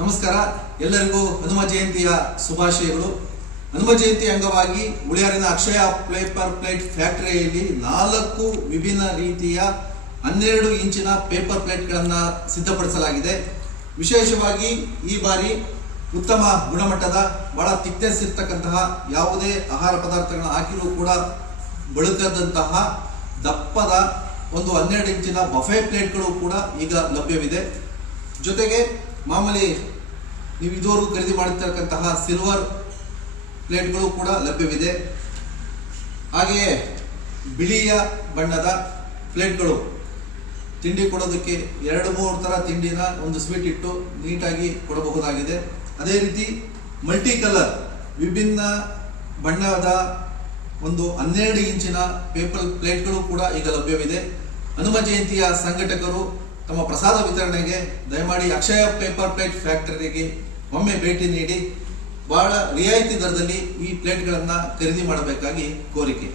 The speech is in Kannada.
ನಮಸ್ಕಾರ. ಎಲ್ಲರಿಗೂ ಹನುಮ ಜಯಂತಿಯ ಶುಭಾಶಯಗಳು. ಹನುಮ ಜಯಂತಿ ಅಂಗವಾಗಿ ಉಳಿಯಾರಿನ ಅಕ್ಷಯ ಪೇಪರ್ ಪ್ಲೇಟ್ ಫ್ಯಾಕ್ಟರಿಯಲ್ಲಿ ನಾಲ್ಕು ವಿಭಿನ್ನ ರೀತಿಯ ಹನ್ನೆರಡು ಇಂಚಿನ ಪೇಪರ್ ಪ್ಲೇಟ್ಗಳನ್ನು ಸಿದ್ಧಪಡಿಸಲಾಗಿದೆ. ವಿಶೇಷವಾಗಿ ಈ ಬಾರಿ ಉತ್ತಮ ಗುಣಮಟ್ಟದ, ಬಹಳ ತಿಕ್ನೆಸ್ ಇರ್ತಕ್ಕಂತಹ ಯಾವುದೇ ಆಹಾರ ಪದಾರ್ಥಗಳನ್ನು ಹಾಕಿರೂ ಕೂಡ ಬಳಕದಂತಹ ದಪ್ಪದ ಒಂದು ಹನ್ನೆರಡು ಇಂಚಿನ ಬಫೆ ಪ್ಲೇಟ್ಗಳು ಕೂಡ ಈಗ ಲಭ್ಯವಿದೆ. ಜೊತೆಗೆ ಮಾಮೂಲಿ ನೀವು ಇದುವರೆಗೂ ಖರೀದಿ ಮಾಡಿರ್ತಕ್ಕಂತಹ ಸಿಲ್ವರ್ ಪ್ಲೇಟ್ಗಳು ಕೂಡ ಲಭ್ಯವಿದೆ. ಹಾಗೆಯೇ ಬಿಳಿಯ ಬಣ್ಣದ ಪ್ಲೇಟ್ಗಳು ತಿಂಡಿ ಕೊಡೋದಕ್ಕೆ ಎರಡು ಮೂರು ಥರ ತಿಂಡಿನ ಒಂದು ಸ್ವೀಟ್ ಇಟ್ಟು ನೀಟಾಗಿ ಕೊಡಬಹುದಾಗಿದೆ. ಅದೇ ರೀತಿ ಮಲ್ಟಿ ಕಲರ್ ವಿಭಿನ್ನ ಬಣ್ಣದ ಒಂದು ಹನ್ನೆರಡು ಇಂಚಿನ ಪೇಪರ್ ಪ್ಲೇಟ್ಗಳು ಕೂಡ ಈಗ ಲಭ್ಯವಿದೆ. ಹನುಮ ಜಯಂತಿಯ ಸಂಘಟಕರು ತಮ್ಮ ಪ್ರಸಾದ ವಿತರಣೆಗೆ ದಯಮಾಡಿ ಅಕ್ಷಯ ಪೇಪರ್ ಪ್ಲೇಟ್ ಫ್ಯಾಕ್ಟರಿಗೆ ಒಮ್ಮೆ ಭೇಟಿ ನೀಡಿ ಬಹಳ ರಿಯಾಯಿತಿ ದರದಲ್ಲಿ ಈ ಪ್ಲೇಟ್ಗಳನ್ನು ಖರೀದಿ ಮಾಡಬೇಕಾಗಿ ಕೋರಿಕೆ.